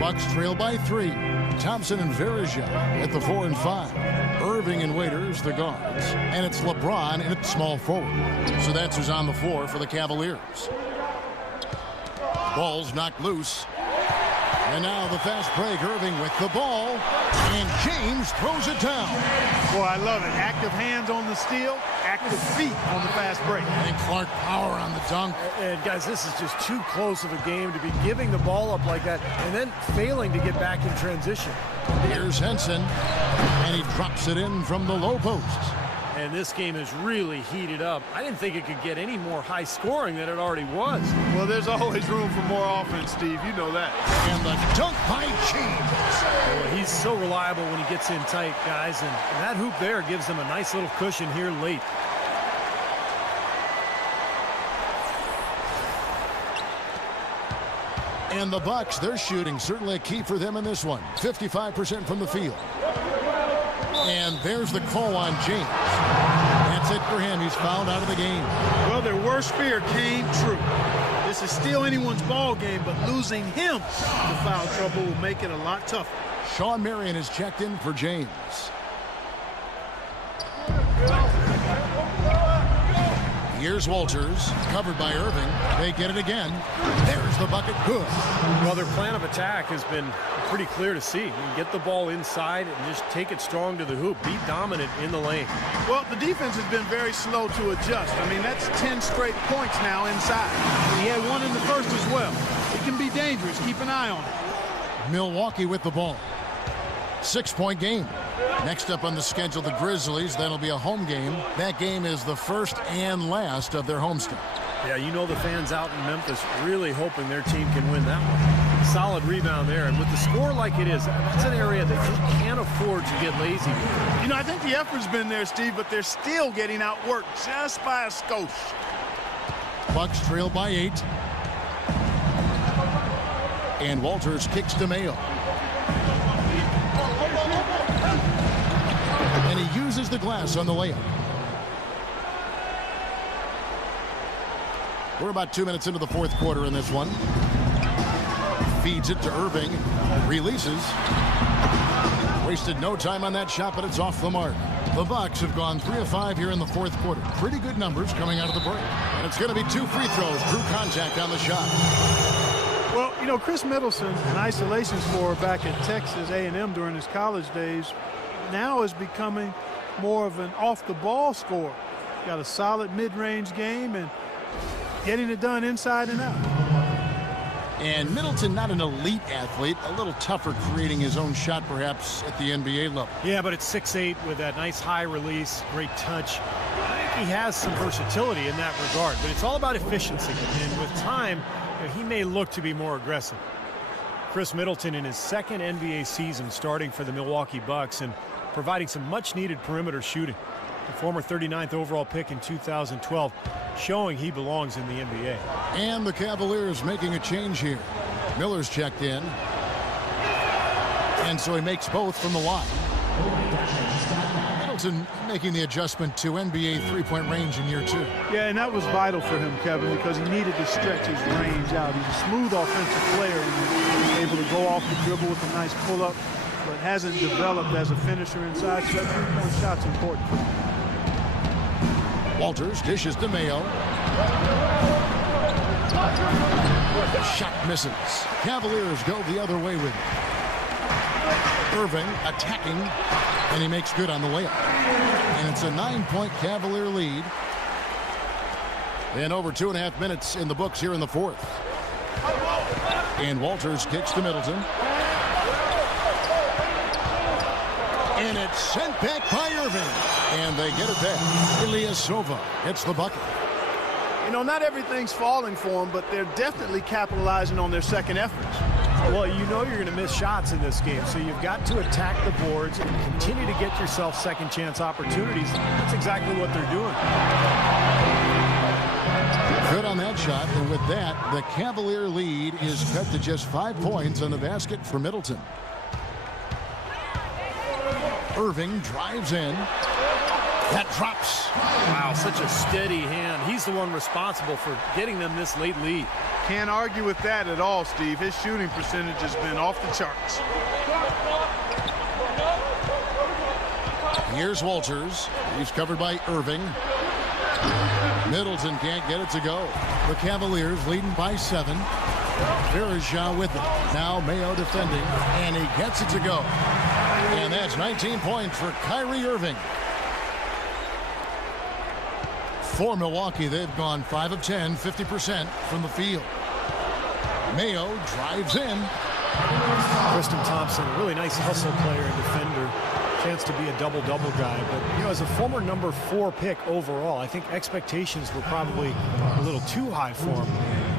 Bucks trail by 3. Thompson and Verija at the 4 and 5. Irving and Waiters, the guards. And it's LeBron at small forward. So that's who's on the floor for the Cavaliers. Ball's knocked loose. And now the fast break. Irving with the ball. And James throws it down. Boy, I love it. Active hands on the steal, active feet on the fast break. And Clark power on the dunk. And guys, this is just too close of a game to be giving the ball up like that and then failing to get back in transition. Here's Henson. And he drops it in from the low post. And this game is really heated up. I didn't think it could get any more high scoring than it already was. Well, there's always room for more offense, Steve. You know that. And the dunk by James. Well, he's so reliable when he gets in tight, guys. And that hoop there gives them a nice little cushion here late. And the Bucks, their shooting certainly a key for them in this one. 55% from the field. And there's the call on James. That's it for him. He's fouled out of the game. Well, their worst fear came true. This is still anyone's ball game, but losing him to foul trouble will make it a lot tougher. Sean Marion is checked in for James. Here's Walters, covered by Irving. They get it again. There's the bucket. Good. Well, their plan of attack has been pretty clear to see. You get the ball inside and just take it strong to the hoop. Be dominant in the lane. Well, the defense has been very slow to adjust. I mean, that's 10 straight points now inside. He had one in the first as well. It can be dangerous. Keep an eye on it. Milwaukee with the ball. 6-point game. Next up on the schedule, the Grizzlies. That'll be a home game. That game is the first and last of their homestand. Yeah, you know the fans out in Memphis really hoping their team can win that one. Solid rebound there. And with the score like it is, that's an area that you can't afford to get lazy with. You know, I think the effort's been there, Steve, but they're still getting outworked just by a skosh. Bucks trail by 8. And Walters kicks to Mayo. And he uses the glass on the layup. We're about 2 minutes into the fourth quarter in this one. Feeds it to Irving. Releases. Wasted no time on that shot, but it's off the mark. The Bucks have gone 3 of 5 here in the fourth quarter. Pretty good numbers coming out of the break. And it's going to be 2 free throws. Drew contact on the shot. Well, you know, Chris Middleton, an isolation scorer back at Texas A&M during his college days, now is becoming more of an off-the-ball scorer. Got a solid mid-range game and getting it done inside and out. And Middleton, not an elite athlete, a little tougher creating his own shot perhaps at the NBA level. Yeah, but it's 6'8" with that nice high release, great touch. I think he has some versatility in that regard, but it's all about efficiency. And with time, he may look to be more aggressive. Chris Middleton in his second NBA season starting for the Milwaukee Bucks and providing some much-needed perimeter shooting. The former 39th overall pick in 2012, showing he belongs in the NBA. And the Cavaliers making a change here. Miller's checked in. And so he makes both from the line. Middleton making the adjustment to NBA three-point range in year 2. Yeah, and that was vital for him, Kevin, because he needed to stretch his range out. He's a smooth offensive player and he's able to go off the dribble with a nice pull-up, but hasn't developed as a finisher inside, so that three-point shot's important for him. Walters dishes to Mayo. Shot misses. Cavaliers go the other way with it. Irving attacking, and he makes good on the layup. And it's a 9-point Cavalier lead. And over 2.5 minutes in the books here in the fourth. And Walters kicks to Middleton. And it's sent back by Irving. And they get it back. Ilyasova hits the bucket. You know, not everything's falling for them, but they're definitely capitalizing on their second efforts. Well, you know you're going to miss shots in this game, so you've got to attack the boards and continue to get yourself second chance opportunities. That's exactly what they're doing. Good on that shot, and with that, the Cavalier lead is cut to just 5 points on the basket for Middleton. Irving drives in. That drops. Wow, such a steady hand. He's the one responsible for getting them this late lead. Can't argue with that at all, Steve. His shooting percentage has been off the charts. Here's Walters. He's covered by Irving. Middleton can't get it to go. The Cavaliers leading by 7. Verija with it. Now Mayo defending, and he gets it to go. And that's 19 points for Kyrie Irving. For Milwaukee, they've gone 5 of 10, 50% from the field. Mayo drives in. Tristan Thompson, a really nice hustle player and defender. Chance to be a double-double guy. But, you know, as a former number 4 pick overall, I think expectations were probably a little too high for him.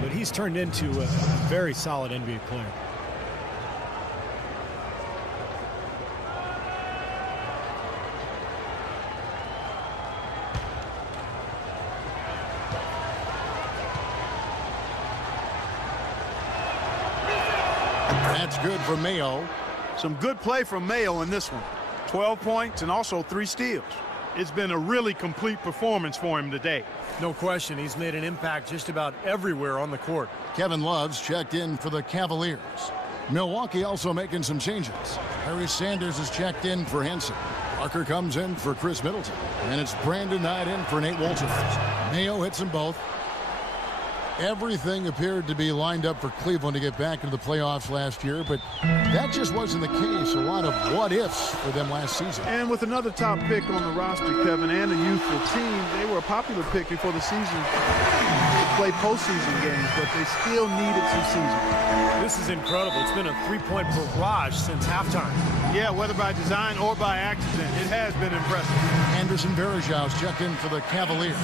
But he's turned into a very solid NBA player. That's good for Mayo. Some good play from Mayo in this one. 12 points and also 3 steals. It's been a really complete performance for him today. No question, he's made an impact just about everywhere on the court. Kevin Love's checked in for the Cavaliers. Milwaukee also making some changes. Harry Sanders is checked in for Henson. Parker comes in for Chris Middleton. And it's Brandon Knight in for Nate Walters. Mayo hits them both. Everything appeared to be lined up for Cleveland to get back into the playoffs last year, but that just wasn't the case. A lot of what-ifs for them last season. And with another top pick on the roster, Kevin, and a youthful team, they were a popular pick before the season to play postseason games, but they still needed some seasoning. This is incredible. It's been a 3-point barrage since halftime. Yeah, whether by design or by accident, it has been impressive. Anderson Varejau's checked in for the Cavaliers.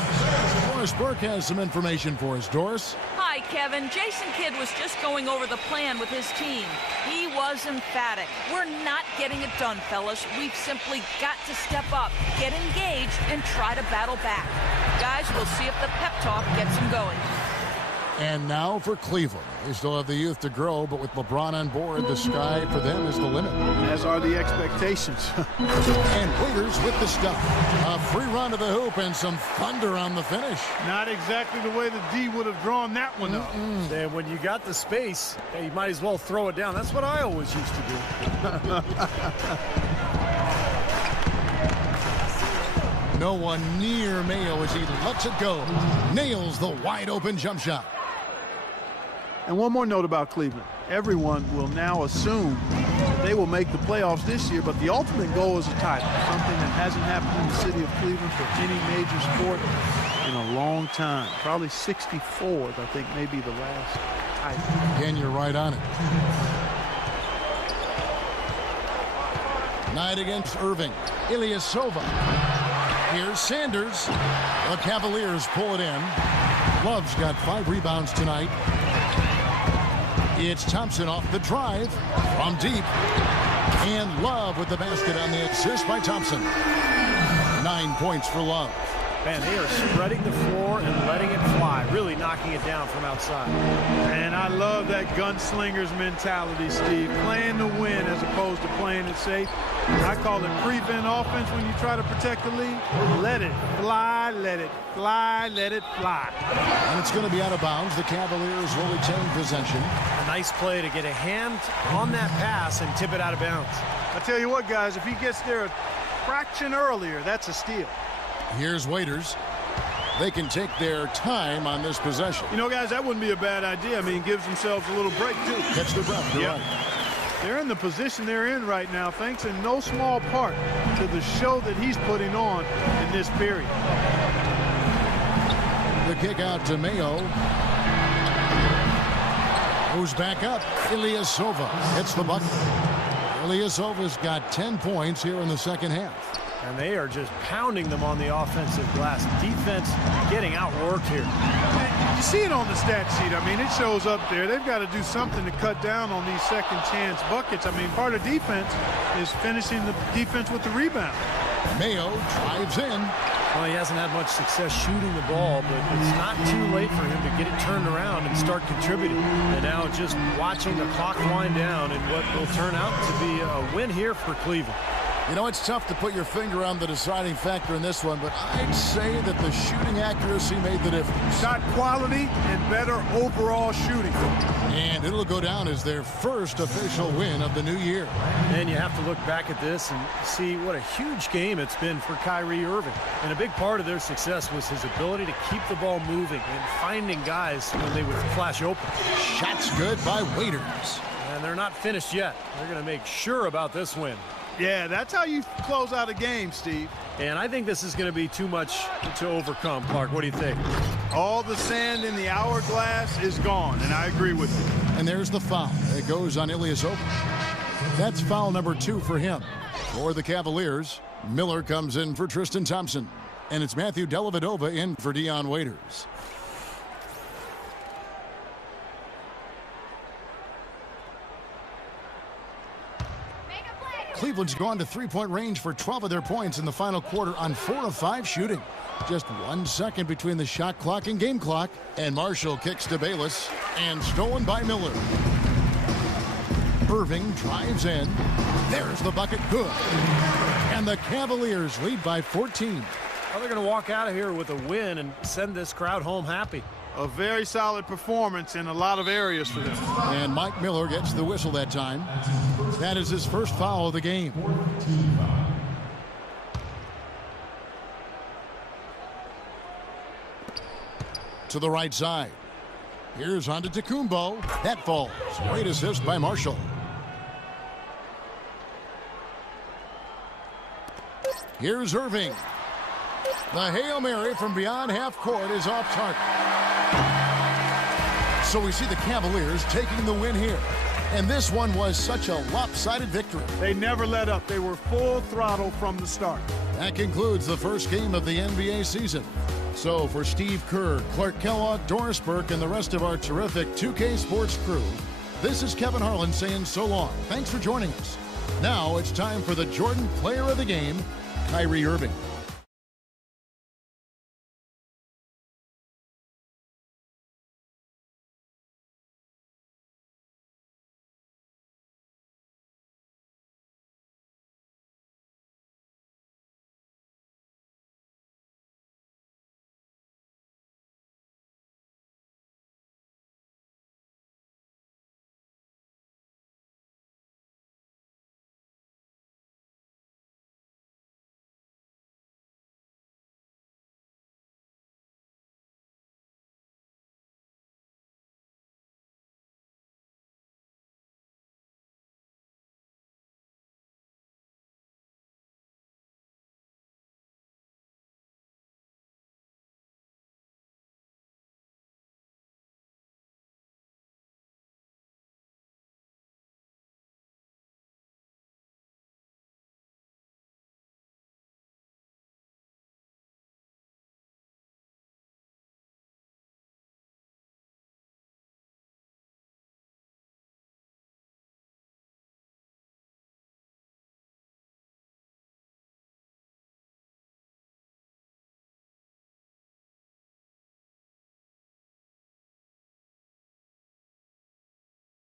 Doris Burke has some information for us. Doris? Hi, Kevin. Jason Kidd was just going over the plan with his team. He was emphatic. We're not getting it done, fellas. We've simply got to step up, get engaged, and try to battle back. Guys, we'll see if the pep talk gets them going. And now for Cleveland. They still have the youth to grow, but with LeBron on board, the sky for them is the limit. As are the expectations. And Waiters with the stuff. A free run to the hoop and some thunder on the finish. Not exactly the way the D would have drawn that one up. And when you got the space, you might as well throw it down. That's what I always used to do. No one near Mayo as he lets it go. Nails the wide open jump shot. And one more note about Cleveland. Everyone will now assume they will make the playoffs this year, but the ultimate goal is a title, something that hasn't happened in the city of Cleveland for any major sport in a long time. Probably 64th, I think, may be the last title. Again, you're right on it. Knight against Irving. Ilyasova. Here's Sanders. The Cavaliers pull it in. Love's got 5 rebounds tonight. It's Thompson off the drive from deep. And Love with the basket on the assist by Thompson. 9 points for Love. Man, they are spreading the floor and letting it fly, really knocking it down from outside. And I love that gunslinger's mentality, Steve. Playing to win as opposed to playing it safe. I call it prevent offense when you try to protect the lead. Let it fly, let it fly, let it fly. And it's going to be out of bounds. The Cavaliers will retain possession. A nice play to get a hand on that pass and tip it out of bounds. I tell you what, guys, if he gets there a fraction earlier, that's a steal. Here's Waiters. They can take their time on this possession. You know, guys, that wouldn't be a bad idea. I mean, gives themselves a little break, too. Catch their breath. You're right. They're in the position they're in right now, thanks in no small part to the show that he's putting on in this period. The kick out to Mayo. Goes back up. Ilyasova hits the bucket. Ilyasova's got 10 points here in the second half. And they are just pounding them on the offensive glass. Defense getting outworked here. You see it on the stat sheet. I mean, it shows up there. They've got to do something to cut down on these second chance buckets. I mean, part of defense is finishing the defense with the rebound. Mayo drives in. Well, he hasn't had much success shooting the ball, but it's not too late for him to get it turned around and start contributing. And now just watching the clock wind down and what will turn out to be a win here for Cleveland. You know, it's tough to put your finger on the deciding factor in this one, but I'd say that the shooting accuracy made the difference. Shot quality and better overall shooting. And it'll go down as their first official win of the new year. And you have to look back at this and see what a huge game it's been for Kyrie Irving. And a big part of their success was his ability to keep the ball moving and finding guys when they would flash open. Shots good by Waiters. And they're not finished yet. They're going to make sure about this win. Yeah, that's how you close out a game, Steve. And I think this is going to be too much to overcome, Clark. What do you think? All the sand in the hourglass is gone, and I agree with you. And there's the foul. It goes on Ilyasova. That's foul number 2 for him. For the Cavaliers, Miller comes in for Tristan Thompson. And it's Matthew Dellavedova in for Dion Waiters. Cleveland's gone to three-point range for 12 of their points in the final quarter on 4 of 5 shooting. Just 1 second between the shot clock and game clock. And Marshall kicks to Bayless and stolen by Miller. Irving drives in. There's the bucket. Good. And the Cavaliers lead by 14. Well, they're going to walk out of here with a win and send this crowd home happy. A very solid performance in a lot of areas for them. And Mike Miller gets the whistle that time. That is his first foul of the game. To the right side. Here's Antetokounmpo. That falls. Great assist by Marshall. Here's Irving. The Hail Mary from beyond half court is off target. So we see the Cavaliers taking the win here. And this one was such a lopsided victory. They never let up. They were full throttle from the start. That concludes the first game of the NBA season. So for Steve Kerr, Clark Kellogg, Doris Burke, and the rest of our terrific 2K Sports crew, this is Kevin Harlan saying so long. Thanks for joining us. Now it's time for the Jordan Player of the Game, Kyrie Irving.